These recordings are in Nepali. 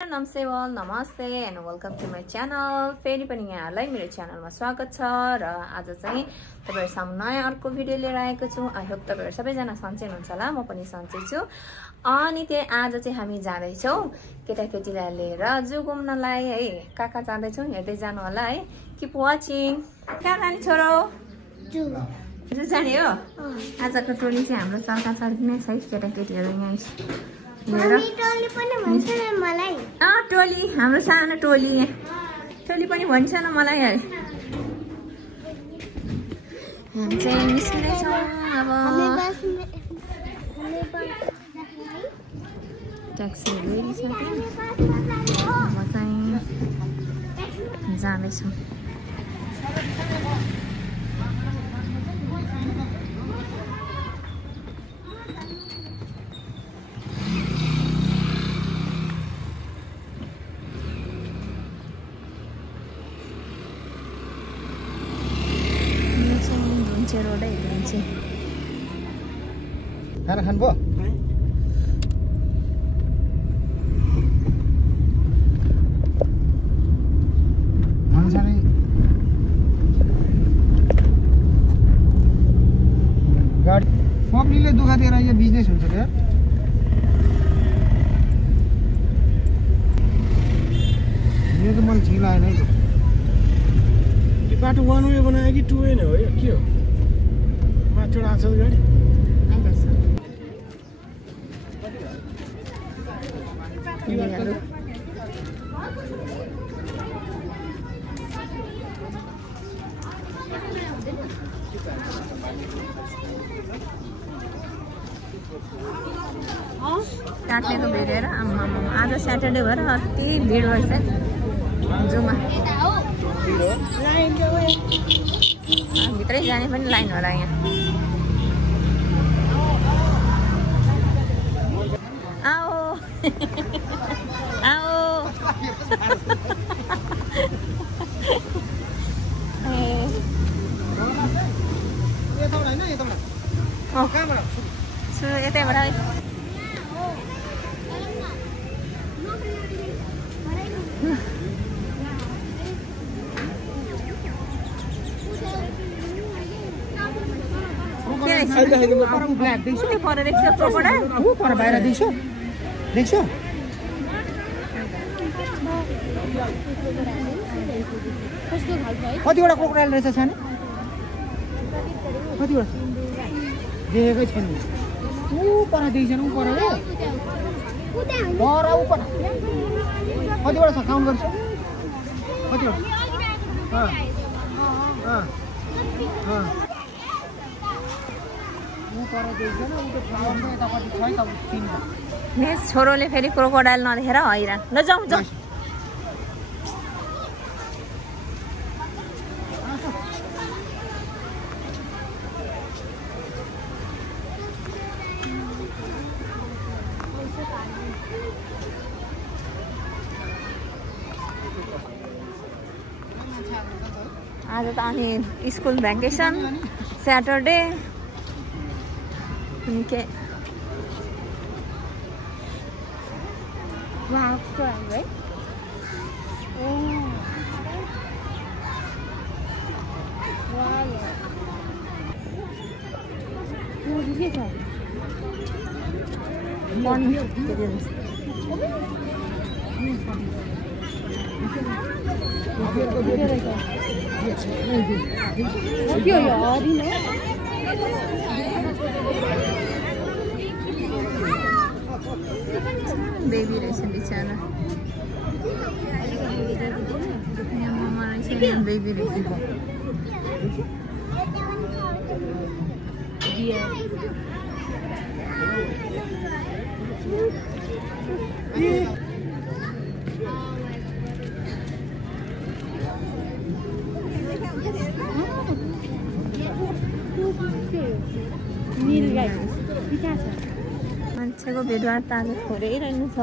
नमस्ते वाल नमस्ते and welcome to my channel. फेरि पनि यहाँहरूलाई मेरो च्यानलमा स्वागत छ र आज चाहिँ तपाईहरु सामु नयाँ अर्को भिडियो लिएर आएको छु। आई होप तपाईहरु सबैजना सन्चै हुनुहुन्छ होला, म पनि सन्चै छु। अनि त्यही आज चाहिँ हामी जाँदै छौं केटाकेटीलाई लिएर जू घुम्नलाई है। कहाँ जाँदै छौं हेर्दै जानु होला है। Keep watching. कहाँ जाने छोरो? जू जाने हो। आजको टोली चाहिँ हाम्रो चर्का चर्की नै छ है। केटाकेटीहरु यहाँ टोली पनि भन्छ न मलाई। टोली हाम्रो सानो टोली टोली पनि भन्छ न मलाई है। हामी चाहिँ निस्किँदै छौँ अब। ट्याक्सी लिइसक्यो अब चाहिँ जाँदैछौँ। खाना खानुभयो? गाडी पब्लिकले दुःख दिएर यो बिजनेस हुन्छ क्या। यो त मलाई ठिक लागेन है। यो बाटो वान वे बनायो कि टु वे नै हो? यो के हो? माथिबाट आएको छ गाडी। काट्नेको भेटेर आज स्याटरडे भएर अति भिड भएछ जूमा। भित्रै जाने पनि लाइन होला यहाँ। आओ आओ यतैबाट कतिवटा क्रोकोडाइल रहेछ सानो? कतिवटा देखेकै छैन। ऊ पर देखिएन। ऊ पर ऊ पर कतिवटा छ काउन्ट गर्छु? कतिवटा? छोरोले फेरि क्रोकोडाइल नदेखेर हैरान। ल जाउँ जाउँ। आज त अनि स्कुल भ्याकेसन स्याटरडे के बेबी रहेछ बिचारा। ममा रहेछ बेबी रहेछ। मान्छेको भेटभाड त आज थोरैरहनु छ।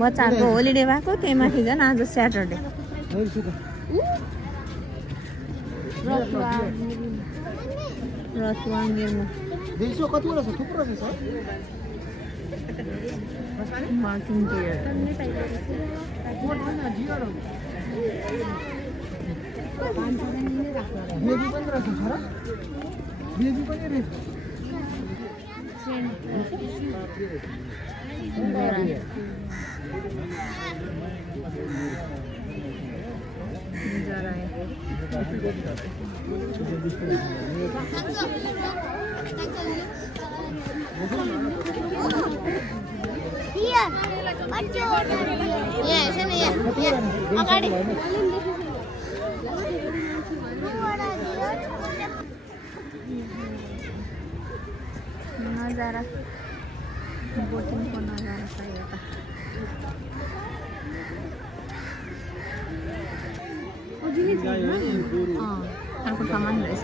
बच्चाहरूको होलिडे भएको त्यही माथि झन् आज स्याटरडे। रथवाङ्गेरमा कतिवटा छ? थुप्रो छ। Walking deer. बेबी पनि रहेछ छोरा बेबी पनि रहेछ नजारा बोटिङको नजारा छ यता अर्को ठाउँमा नि रहेछ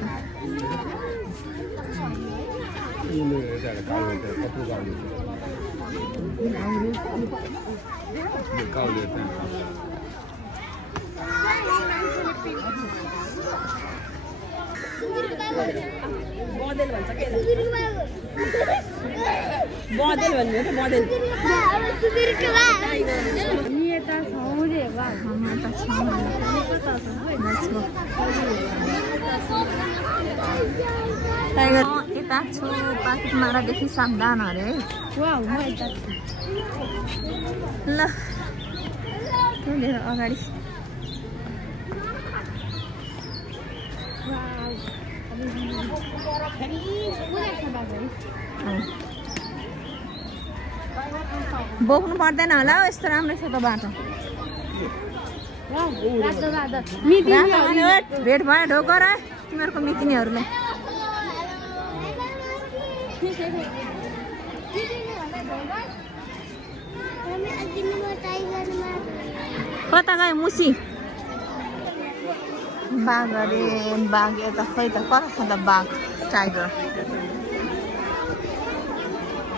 मोडेल भन्छ के मोडेल भन्नु त मोडेल यता छौँ रे वा हामी यता छौँ यता छु पाकिट मारादेखि सावधान अरे ल लिएर अगाडि बोक्नु पर्दैन होला हौ यस्तो राम्रो छ त बाटो भेट भयो ढोकर तिमीहरूको मितिनीहरूलाई कता गयो मुसी बाघ अरे बाघ यता खै त कता छ त बाघ टाइगर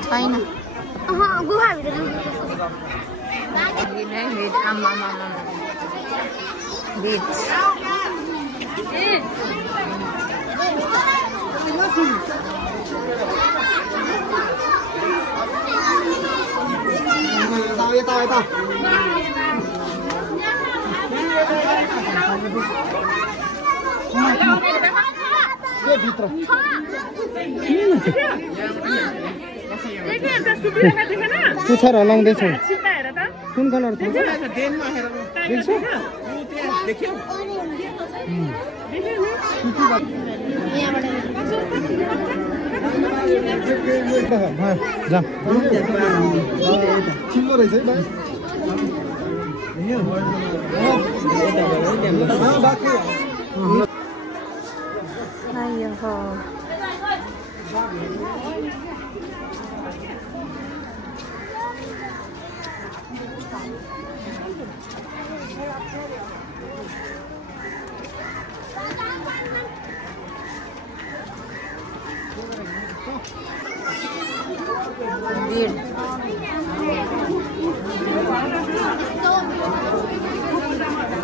छैन पुच्छर हलाउँदैछौ कुन कलर छ चिल्लो रहेछ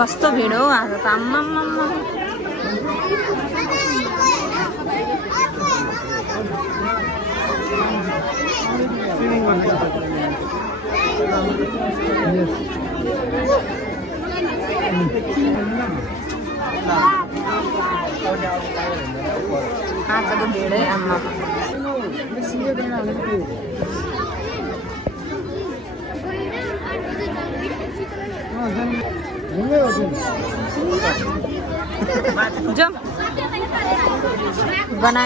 कस्तो भिड हो आज त आम्मामा आजको भिडै आम्मा जम बना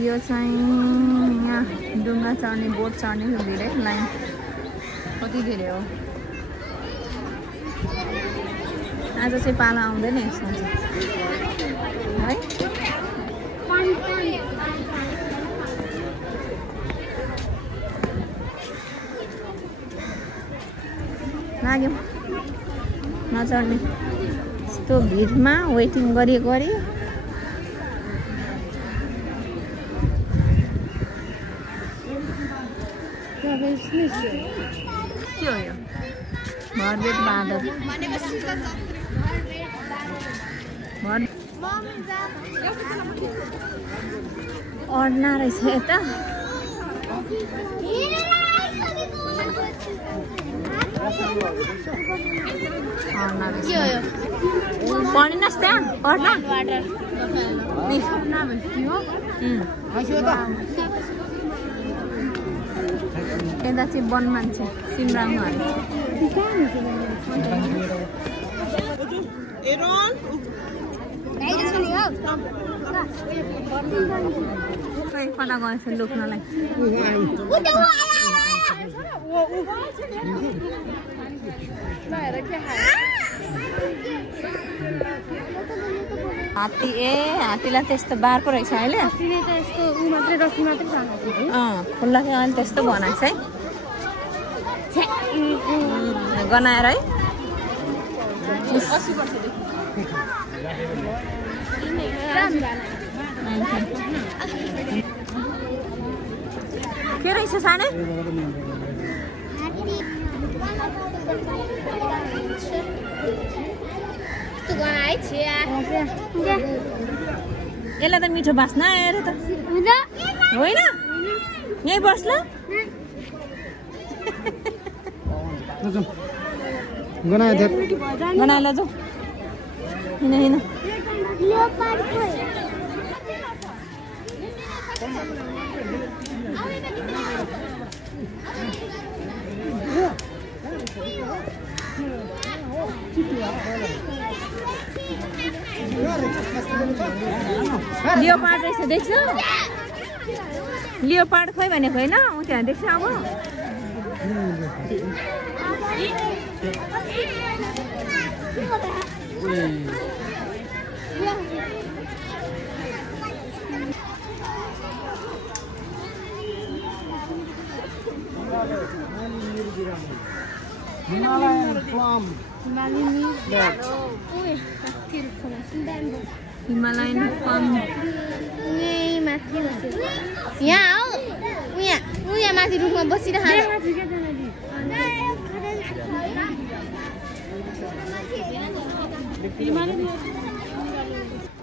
यो चाहिँ यहाँ डुङ्गा चढ्ने बोट चढ्ने भिड है लाइन कति धेरै हो आज चाहिँ पाला आउँदैन यसमा चाहिँ है लाग्यो नचढ्ने यस्तो भिडमा वेटिङ गरी के हो यो भरपेट बाँदर अड्ना रहेछ यता पढिनस् त्यहाँ पढ्न यता चाहिँ वन मान्छे सिमराङमा कता गएछ लुक्नलाई हात्ती हात्तीलाई त्यस्तो बारको रहेछ अहिले खुल्ला चाहिँ अहिले त्यस्तो बनाएछ है गनाएर है के रहेछ सानो यसलाई त मिठो बास्न आएर त होइन यहीँ बस्ला गनाएर जाऊ हिँड हिँड लियोपार्ड रहेछ देख्छ लियोपार्ड खोइ भनेको होइन ऊ त्यहाँ देख्छ अब हिमालयन प्लम यहाँ हो यहाँ माथि रुखमा बसिरहेको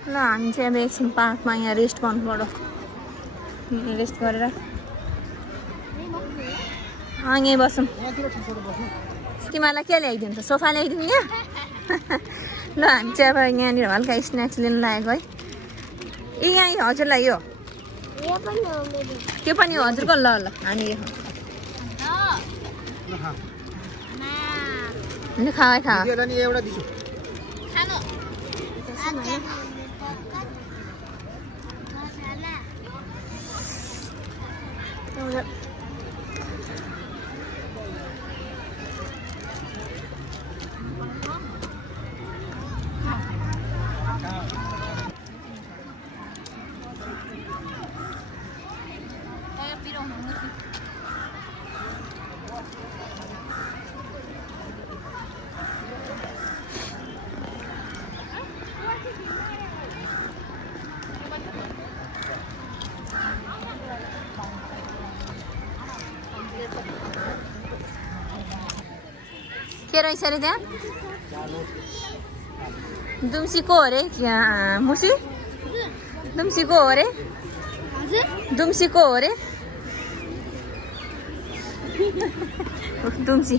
ल हामी चाहिँ अब एकछिन पार्कमा यहाँ रेस्ट गर्नु पर्यो रेस्ट गरेर यहीँ बसौँ तिमीहरूलाई के ल्याइदिनु त सोफा ल्याइदिनु यहाँ ल हामी चाहिँ अब यहाँनिर हल्का स्न्याक्स लिनु लागेको है ए यहाँ हजुरलाई यो त्यो पनि हजुरको ल ल हामी यो खा खा के रहेछ अरे त्यहाँ दुम्सीको हो अरे मुसी दुम्सीको हो अरे दुम्सीको हो अरे दुम्सी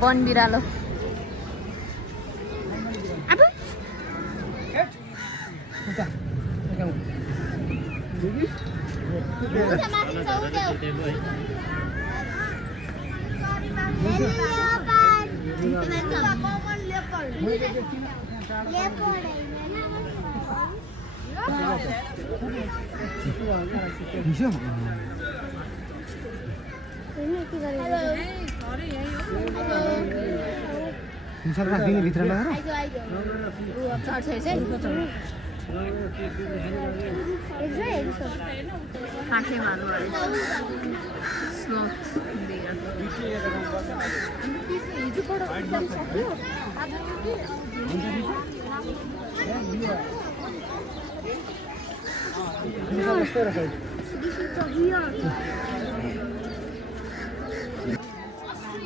वन बिरालो काठे भालु sloth deer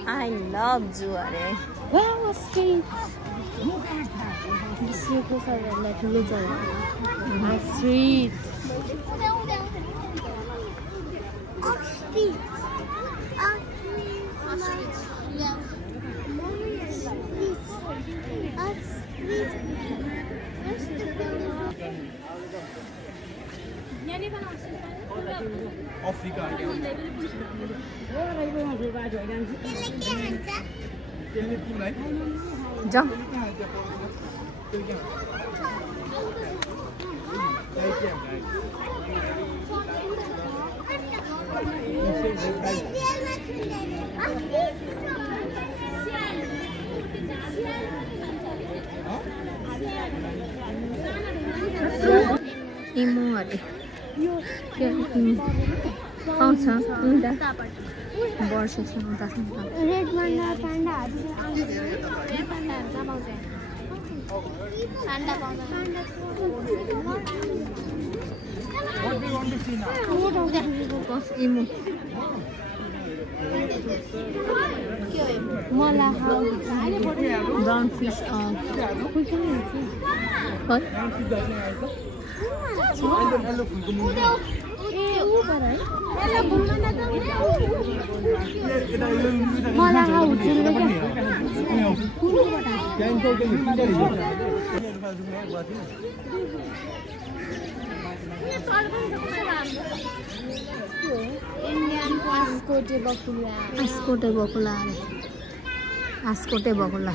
I love zoo are. Wow, streets. This is like little streets. Africa Jump. Emu are. पाउँछ उता वर्षसम्म त रेड पान्डा पान्डा पान्डा पाउँछ इमु मला brown fish Ascote bocula. Ascote bocula.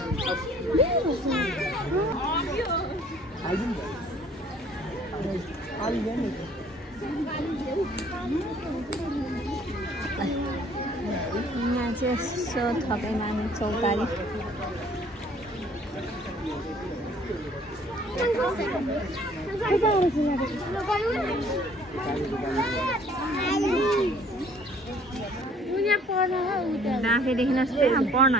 यहाँ चाहिँ यसो थपै माने चौतारी डाँफे देखिनुहोस् त्यहाँ पढ्न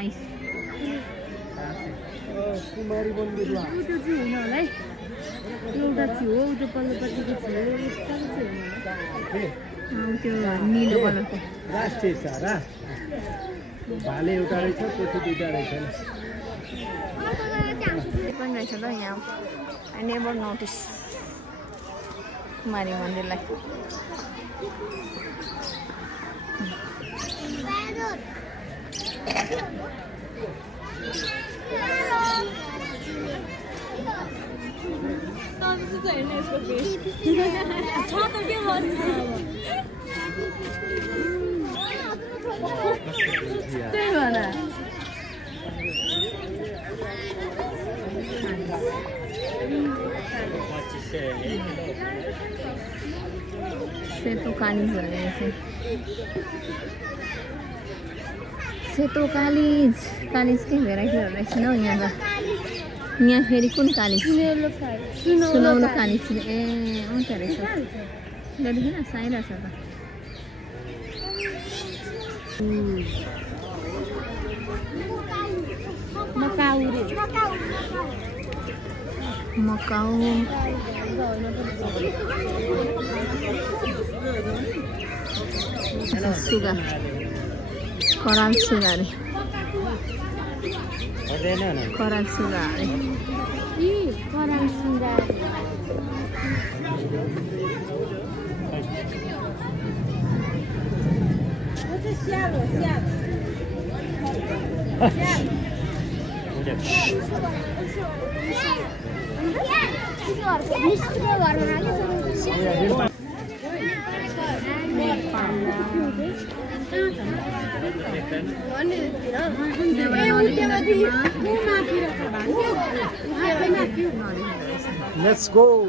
एउटा थियो त्यो पल्लोपट्टिको थियो त्यो निलो कलरको राष्ट्रिय सारा भाले एउटा रहेछ पोथी दुईटा रहेछ पनि रहेछ ल यहाँ आई नेभर नोटिस कुमारी मन्दिरलाई त्यही भएर सेतो कालिज सेतो कालिज कालिजकै भेराइटीहरू रहेछ नि हौ यहाँ त यहाँ फेरि कुन कालिज सुनौलो कालिज ए आउँछ रहेछ देखि न साइरहेछ त मकाउ सुगा कराल सुगा अरे कराल सुगा अरे कराल सुगा Let's go.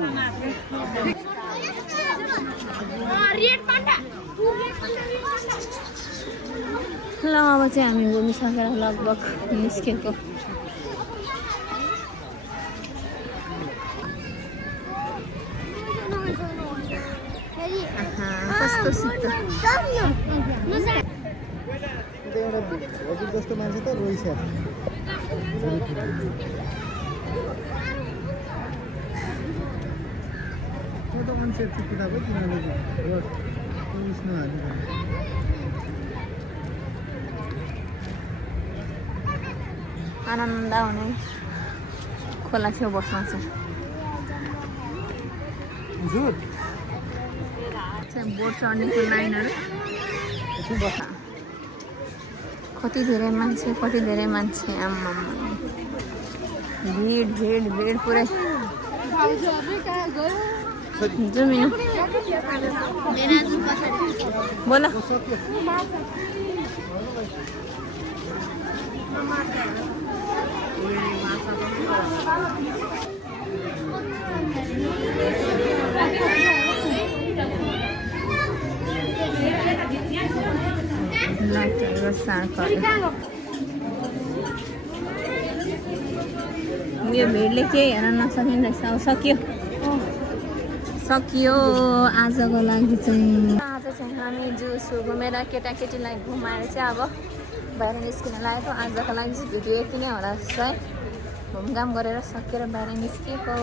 ल अब चाहिँ हामी घुमिसकेर लगभग निस्केको कस्तो शीतल हजुर जस्तो मान्छे त रोइछ फोटो मान्छे किताब आनन्द हुने खोला छेउ बस्न चाहिँ बोट चढ्नेको लाइनहरू कति धेरै मान्छे आम्मा भिड पुरै जुमिनु बोल यो भिडले केही हेर्न नसकिँदैछ अब सकियो आजको लागि चाहिँ आज चाहिँ हामी जुसु घुमेर केटाकेटीलाई घुमाएर चाहिँ अब बाहिर निस्किन लागेको आजको लागि चाहिँ भिडियो यति नै होला जस्तो है घुमघाम गरेर सकेर बाहिर निस्किएको